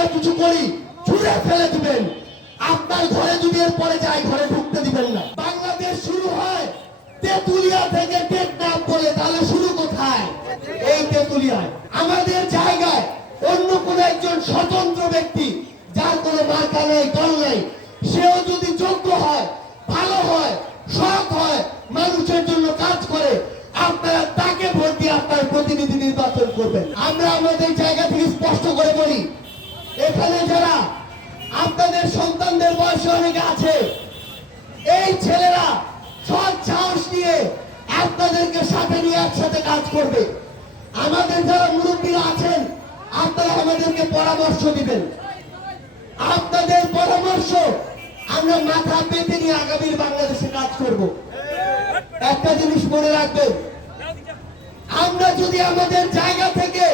পাল্টা কিছু করি ছুঁড়ে ফেলে দিবেন। আপনার ঘরে যদি এর পরে যায় ঘরে ঢুকতে দিবেন না। বাংলাদেশ শুরু হয় তেতুলিয়া থেকে টেকনাফ বলে, তাহলে শুরু কোথায়? এই তেতুলিয়ায়। আমাদের জায়গায় অন্য কোন একজন স্বতন্ত্র ব্যক্তি যার কোনো মার্কা নেই, দল নেই, সেও যদি যোগ্য হয়, ভালো হয়, সৎ হয়, মানুষের জন্য কাজ করে, আপনারা তাকে ভোট দিয়ে আপনার প্রতিনিধি নির্বাচন করবেন। আমরা আমাদের জায়গা থেকে স্পষ্ট করে বলি, এখানে যারা আপনাদের সন্তানদের বয়সে অনেকে আছে, এই ছেলেরা সৎ সাহস নিয়ে আপনাদেরকে সাথে নিয়ে একসাথে কাজ করবে। আমাদের যারা মুরব্বীরা আছেন, আপনারা আমাদেরকে পরামর্শ দিবেন। আপনাদের পরামর্শ আমরা মাথা পেতে নিয়ে আগামীর বাংলাদেশে কাজ করব। একটা জিনিস মনে রাখবেন, আমরা যদি আমাদের জায়গা থেকে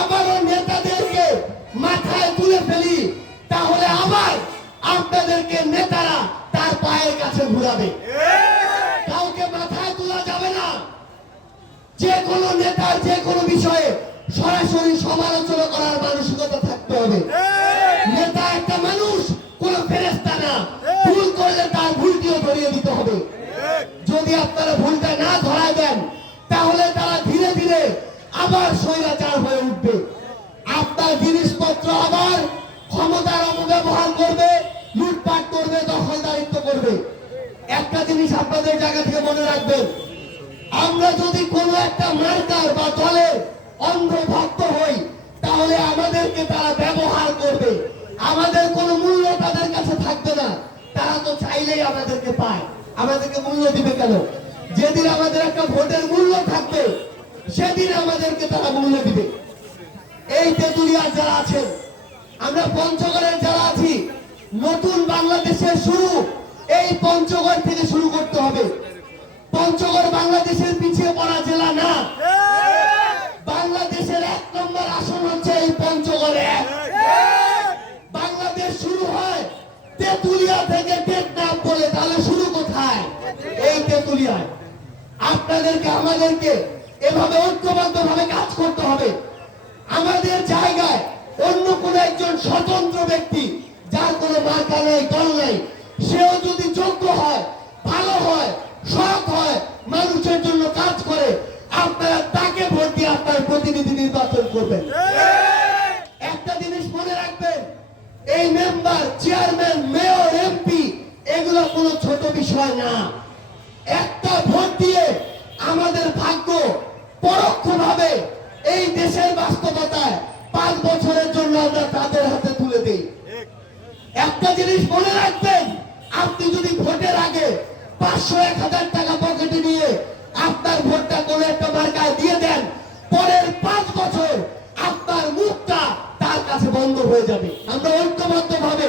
আবারও নেতাদেরকে মাথায় তুলে ফেলি, তাহলে আবার আপনাদেরকে নেতারা তার পায়ের কাছে ঘুরাবে। কাউকে মাথায় তোলা যাবে না। যে কোনো নেতার যে কোনো বিষয়ে সরাসরি সমালোচনা করার মানসিকতা থাকতে হবে। নেতা একটা মানুষ, কোন ফেরেশতা না। ভুল করলে তার ভুলটিও ধরিয়ে দিতে হবে। যদি আপনারা ভুলটা না ধরায় দেন, তাহলে তারা ধীরে ধীরে আবার স্বৈরাচার হয়ে উঠবে। আপনার জিনিসপত্র আবার ক্ষমতার অপব্যবহার করবে, লুটপাট করবে, দখলদারিত্ব করবে। একটা জিনিস আপনাদের জায়গা থেকে মনে রাখবেন, আমরা যদি কোনো একটা মার্কার বা দলের অন্ধ ভক্ত হই, তাহলে আমাদেরকে তারা ব্যবহার করবে। আমাদের কোনো মূল্য তাদের কাছে থাকবে না। তারা তো চাইলেই আমাদেরকে পায়, আমাদেরকে মূল্য দিবে কেন? যেদিন আমাদের একটা ভোটের মূল্য থাকবে, সেদিন আমাদেরকে তারা মূল্য দিবে। এই তেতুলিয়ার যারা আছেন, আমরা পঞ্চগড়ের যারা আছি, নতুন বাংলাদেশের শুরু এই পঞ্চগড় থেকে শুরু করতে হবে। পঞ্চগড় বাংলাদেশের পিছিয়ে পড়া জেলা না। বাংলাদেশের 1 নম্বর আসন হচ্ছে এই পঞ্চগড়ে। বাংলাদেশ শুরু হয় তেতুলিয়া থেকে টেকনাফ বলে, তাহলে শুরু কোথায়? এই তেতুলিয়ায়। আপনাদেরকে আমাদেরকে এভাবে ঐক্যবদ্ধভাবে কাজ করতে হবে। আমাদের জায়গায় অন্য কোন একজন স্বতন্ত্র ব্যক্তি যার কোনো মার্কা নেই, দল নেই, সেও যদি যোগ্য হয়, ভালো হয়, সৎ হয়, মানুষের জন্য কাজ করে, আপনারা তাকে ভোট দিয়ে আপনার প্রতিনিধি নির্বাচন করবেন। একটা জিনিস মনে রাখবেন, এই মেম্বার, চেয়ারম্যান, মেয়র, এমপি এগুলো কোনো ছোট বিষয় না। একটা ভোট দিয়ে আমাদের ভাগ্য পরোক্ষভাবে এই দেশের বাস্তবতায় 5 বছরের জন্য আমরা তাদের হাতে তুলে দিই। একটা জিনিস মনে রাখবেন, আপনি যদি ভোটের আগে 500-1000 টাকা পকেটে নিয়ে আপনার ভোটটা কোনো একটা মার্কায় দিয়ে দেন, পরের 5 বছর আপনার মুখটা তার কাছে বন্ধ হয়ে যাবে। আমরা ঐক্যবদ্ধভাবে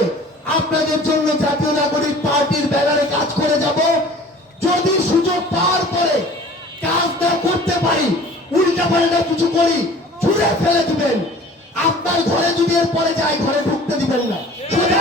আপনাদের জন্য জাতীয় নাগরিক পার্টির ব্যানারে কাজ করে যাব। যদি সুযোগ পাওয়ার পরে কাজ না করতে পারি, উল্টা পাল্টা কিছু করি, ছুঁড়ে ফেলে দিবেন। আপনার ঘরে যদি এর পরে যায় ঘরে ঢুকতে দিবেন না। সোজা